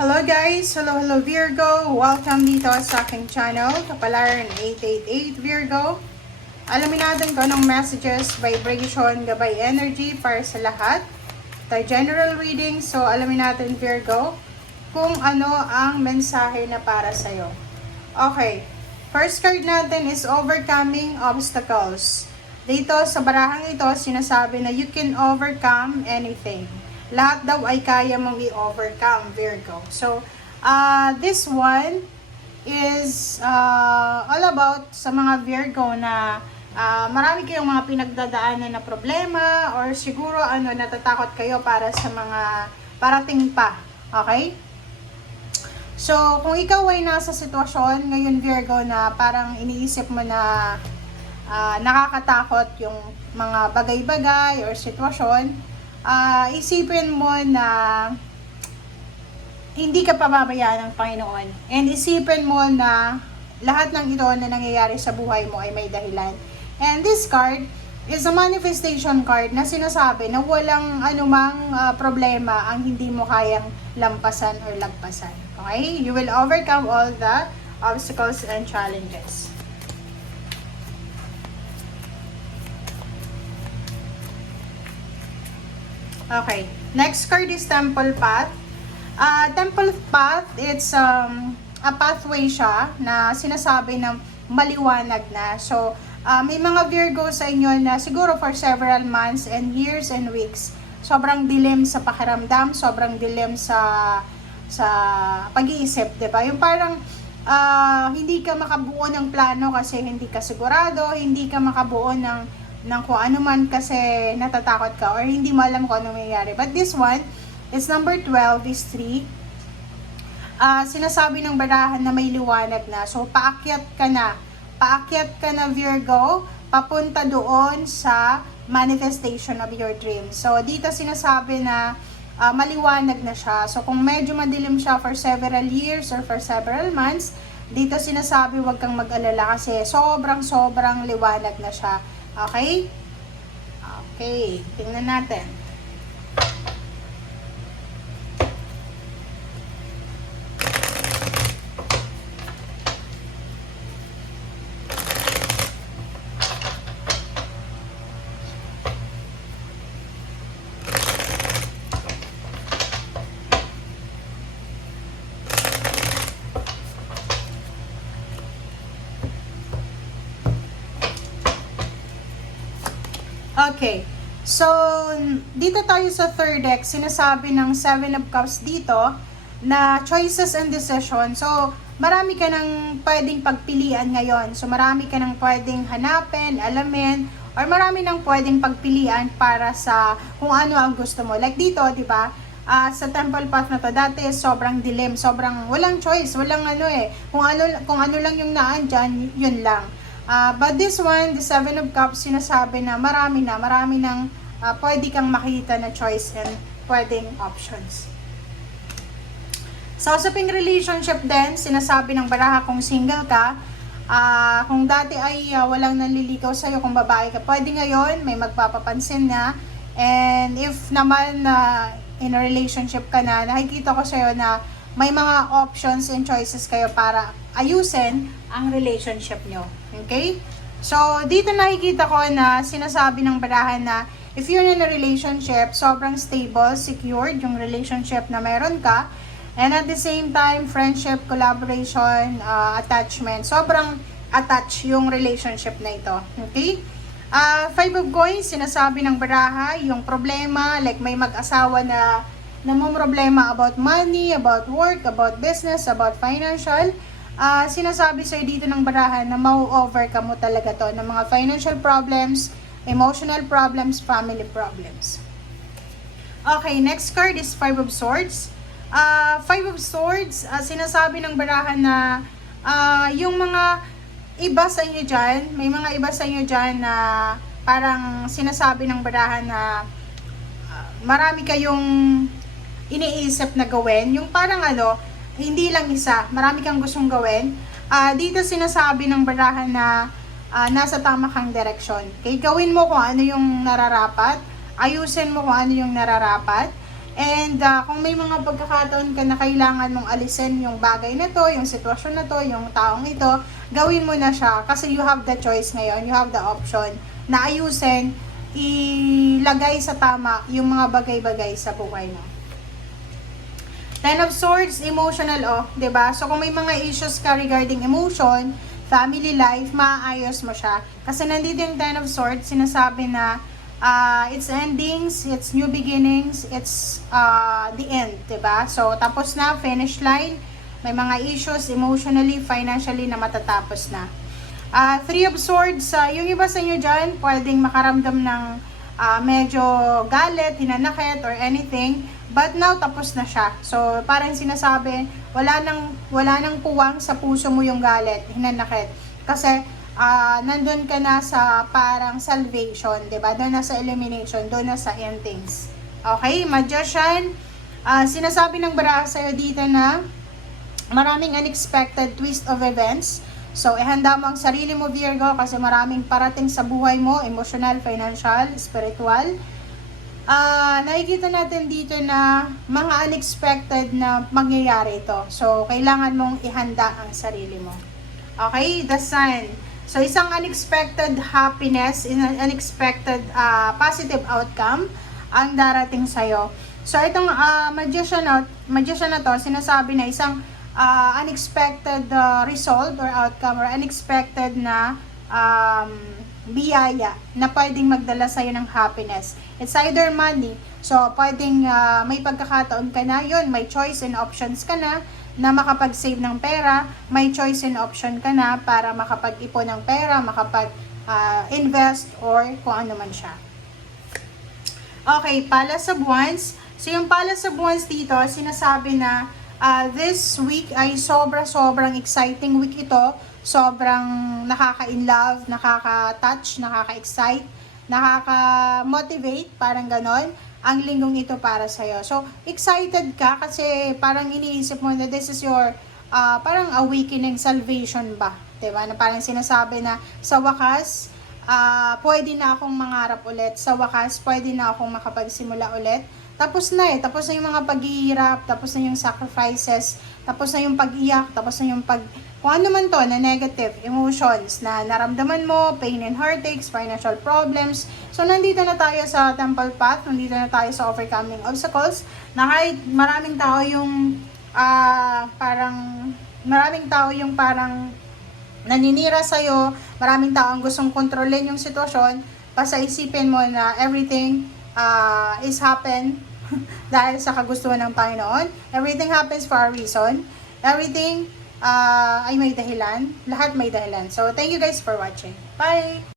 Hello guys! Hello Virgo! Welcome dito sa aking channel, Kapalaran 888 Virgo. Alamin natin kung anong messages, vibration, gabay energy para sa lahat. The general reading, so alamin natin Virgo kung ano ang mensahe na para sa'yo. Okay, first card natin is overcoming obstacles. Dito sa barahang ito, sinasabi na you can overcome anything. Lahat daw ay kaya mong i-overcome, Virgo. So, this one is all about sa mga Virgo na marami kayong mga pinagdadaanan na problema or siguro natatakot kayo para sa mga parating pa. Okay? So, kung ikaw ay nasa sitwasyon ngayon, Virgo, na parang iniisip mo na nakakatakot yung mga bagay-bagay or sitwasyon, isipin mo na hindi ka pababayaan ng Panginoon. And isipin mo na lahat ng ito na nangyayari sa buhay mo ay may dahilan. And this card is a manifestation card na sinasabi na walang anumang problema ang hindi mo kayang lampasan or lagpasan. Okay? You will overcome all the obstacles and challenges. Okay, next card is Temple Path. Temple Path, it's a pathway siya na sinasabi na maliwanag na. So, may mga Virgo sa inyo na siguro for several months and years and weeks, sobrang dilim sa pakiramdam, sobrang dilim sa pag-iisip, di ba? Yung parang hindi ka makabuo ng plano kasi hindi ka sigurado, hindi ka makabuo ng kung ano man kasi natatakot ka or hindi mo alam kung ano mangyayari. But this one is number 12 is 3. Sinasabi ng barahan na may liwanag na. So, paakyat ka na. Paakyat ka na, Virgo, papunta doon sa manifestation of your dreams. So, dito sinasabi na maliwanag na siya. So, kung medyo madilim siya for several years or for several months, dito sinasabi huwag kang mag-alala kasi sobrang liwanag na siya. Okay? Okay, tingnan natin. Okay, so dito tayo sa third deck, sinasabi ng Seven of Cups dito na choices and decision. So, marami ka nang pwedeng pagpilian ngayon. So, marami ka nang pwedeng hanapin, alamin, or marami nang pwedeng pagpilian para sa kung ano ang gusto mo. Like dito, di ba? Sa Temple Path na to, dati sobrang dilim, sobrang walang choice, walang kung ano lang yung naan dyan, yun lang. But this one, the Seven of Cups, sinasabi na marami nang pwede kang makita na choice and pwedeng options. Sa usaping relationship din, sinasabi ng baraha kung single ka, kung dati ay walang nanliligaw sa'yo, kung babae ka, pwede ngayon, may magpapapansin na. And if naman in a relationship ka na, nakikita ko sa'yo na may mga options and choices kayo para ayusin ang relationship nyo. Okay? So, dito nakikita ko na sinasabi ng barahan na if you're in a relationship, sobrang stable, secured yung relationship na meron ka. And at the same time, friendship, collaboration, attachment. Sobrang attached yung relationship na ito. Okay? Five of Coins, sinasabi ng baraha, yung problema, like may mag-asawa na problema about money, about work, about business, about financial. Sinasabi sa'yo dito ng barahan na mau-overcome mo talaga to ng mga financial problems, emotional problems, family problems. Okay, next card is Five of Swords. Five of Swords, sinasabi ng barahan na yung mga iba sa inyo dyan, may mga iba sa inyo dyan na parang sinasabi ng barahan na marami kayong iniisip na gawin. Yung parang hindi lang isa, marami kang gustong gawin. Dito sinasabi ng barahan na nasa tama kang direksyon. Okay, gawin mo kung ano yung nararapat, ayusin mo kung ano yung nararapat, And kung may mga pagkakataon ka na kailangan mong alisin yung bagay na to, yung sitwasyon na to, yung taong ito, gawin mo na siya kasi you have the choice ngayon, you have the option na ayusin, ilagay sa tama yung mga bagay-bagay sa buhay mo. Ten of Swords, emotional, 'di ba? So kung may mga issues ka regarding emotion, family life, maayos mo siya. Kasi nandito yung Ten of Swords, sinasabi na it's endings, it's new beginnings, it's the end, 'di ba? So tapos na, finish line, may mga issues emotionally, financially na matatapos na. Three of Swords, yung iba sa inyo dyan, pwedeng makaramdam ng medyo galit, hinanakit, or anything. But now, tapos na siya. So, parang sinasabi, wala nang puwang sa puso mo yung galit, hinanakit. Kasi, nandun ka na sa parang salvation, diba? Doon na sa elimination, doon na sa endings. Okay, Magician, sinasabi ng baraha sa'yo dito na maraming unexpected twist of events. So, ihanda mo ang sarili mo, Virgo, kasi maraming parating sa buhay mo, emotional, financial, spiritual. Nakikita natin dito na mga unexpected na mangyayari ito. So, kailangan mong ihanda ang sarili mo. Okay, the Sun. So, isang unexpected happiness, unexpected positive outcome ang darating sa'yo. So, itong magician na to, sinasabi na isang unexpected result or outcome or unexpected na biyaya na pwedeng magdala sa'yo ng happiness. It's either money, so pwedeng may pagkakataon ka na, yun, may choice and options ka na makapag-save ng pera, may choice and option ka na para makapag-ipon ng pera, makapag-invest or kung ano man siya. Okay, Palace of Wands. So yung Palace of Wands dito, sinasabi na this week ay sobrang exciting week ito. Sobrang nakaka-inlove, nakaka-touch, nakaka-excite, nakaka-motivate, parang ganon, ang linggong ito para sa'yo. So, excited ka kasi parang iniisip mo na this is your parang awakening salvation ba? Diba? Na parang sinasabi na sa wakas, pwede na akong mangarap ulit. Sa wakas, pwede na akong makapagsimula ulit. Tapos na tapos na yung mga paghihirap, tapos na yung sacrifices, tapos na yung pag-iyak, tapos na yung kung ano man to na negative emotions na naramdaman mo, pain and heartaches, financial problems. So, nandito na tayo sa temple path, nandito na tayo sa overcoming obstacles, na kahit maraming tao yung parang naninira sa'yo, maraming tao ang gustong kontrolin yung sitwasyon, basta isipin mo na everything is happen dahil sa kagustuhan ng Panginoon. Everything happens for a reason. Everything ay may dahilan. Lahat may dahilan. So, thank you guys for watching. Bye!